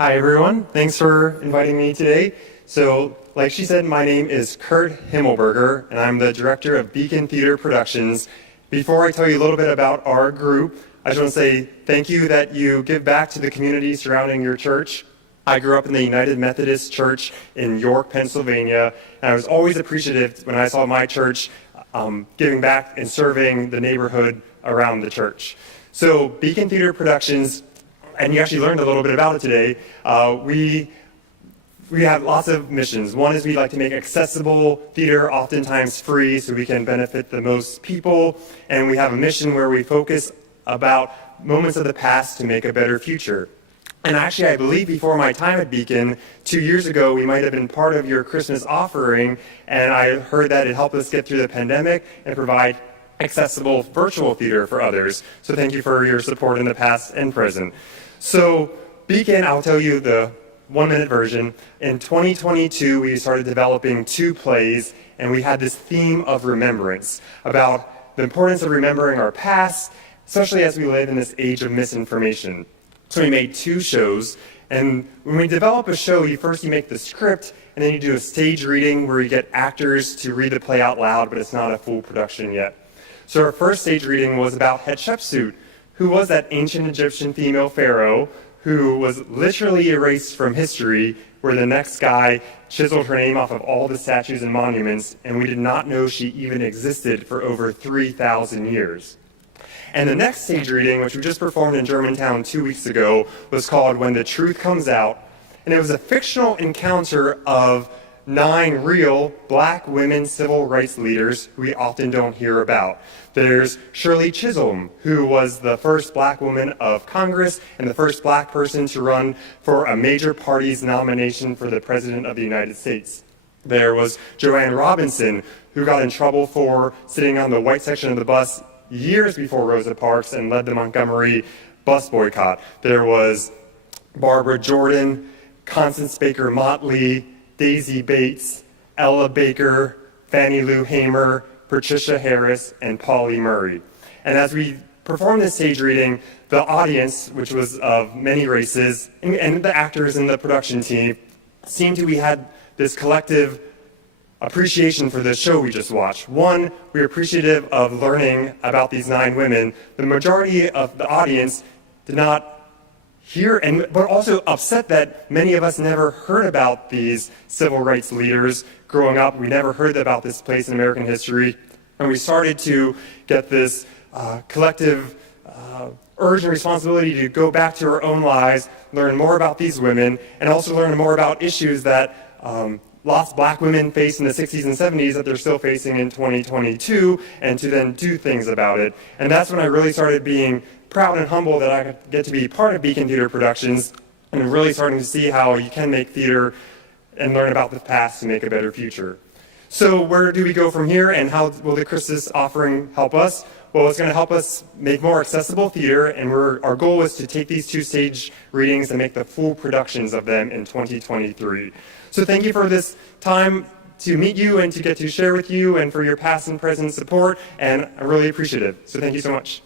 Hi everyone, thanks for inviting me today. So, like she said, my name is Curt Himmelberger, and I'm the director of Beacon Theater Productions. Before I tell you a little bit about our group, I just want to say thank you that you give back to the community surrounding your church. I grew up in the United Methodist Church in York, Pennsylvania, and I was always appreciative when I saw my church giving back and serving the neighborhood around the church. So, Beacon Theater Productions, and you actually learned a little bit about it today. We have lots of missions. One is we like to make accessible theater, oftentimes free, so we can benefit the most people. And we have a mission where we focus about moments of the past to make a better future. And actually, I believe before my time at Beacon, 2 years ago, we might have been part of your Christmas offering, and I heard that it helped us get through the pandemic and provide accessible virtual theater for others. So thank you for your support in the past and present. So Beacon, I'll tell you the 1-minute version. In 2022, we started developing 2 plays, and we had this theme of remembrance, about the importance of remembering our past, especially as we live in this age of misinformation. So we made 2 shows, and when we develop a show, you make the script, and then you do a stage reading where you get actors to read the play out loud, but it's not a full production yet. So our first stage reading was about Hatshepsut, who was that ancient Egyptian female pharaoh who was literally erased from history, where the next guy chiseled her name off of all the statues and monuments, and we did not know she even existed for over 3,000 years. And the next stage reading, which we just performed in Germantown 2 weeks ago, was called When the Truth Comes Out, and it was a fictional encounter of 9 real black women civil rights leaders who we often don't hear about. There's Shirley Chisholm, who was the first black woman of Congress and the first black person to run for a major party's nomination for the President of the United States. There was Joanne Robinson, who got in trouble for sitting on the white section of the bus years before Rosa Parks and led the Montgomery bus boycott. There was Barbara Jordan, Constance Baker Motley, Daisy Bates, Ella Baker, Fannie Lou Hamer, Patricia Harris, and Pauli Murray. And as we performed this stage reading, the audience, which was of many races, and the actors and the production team, seemed to we had this collective appreciation for the show we just watched. One, we were appreciative of learning about these 9 women. The majority of the audience did not hear, but also upset that many of us never heard about these civil rights leaders growing up. We never heard about this place in American history. And we started to get this collective urge and responsibility to go back to our own lives, learn more about these women, and also learn more about issues that lost black women faced in the 60s and 70s that they're still facing in 2022, and to then do things about it. And that's when I really started being proud and humble that I get to be part of Beacon Theater Productions, and really starting to see how you can make theater and learn about the past to make a better future. So where do we go from here, and how will the Christmas offering help us? Well, it's going to help us make more accessible theater, and our goal is to take these 2 stage readings and make the full productions of them in 2023. So thank you for this time to meet you and to get to share with you, and for your past and present support, and I'm really appreciative. So thank you so much.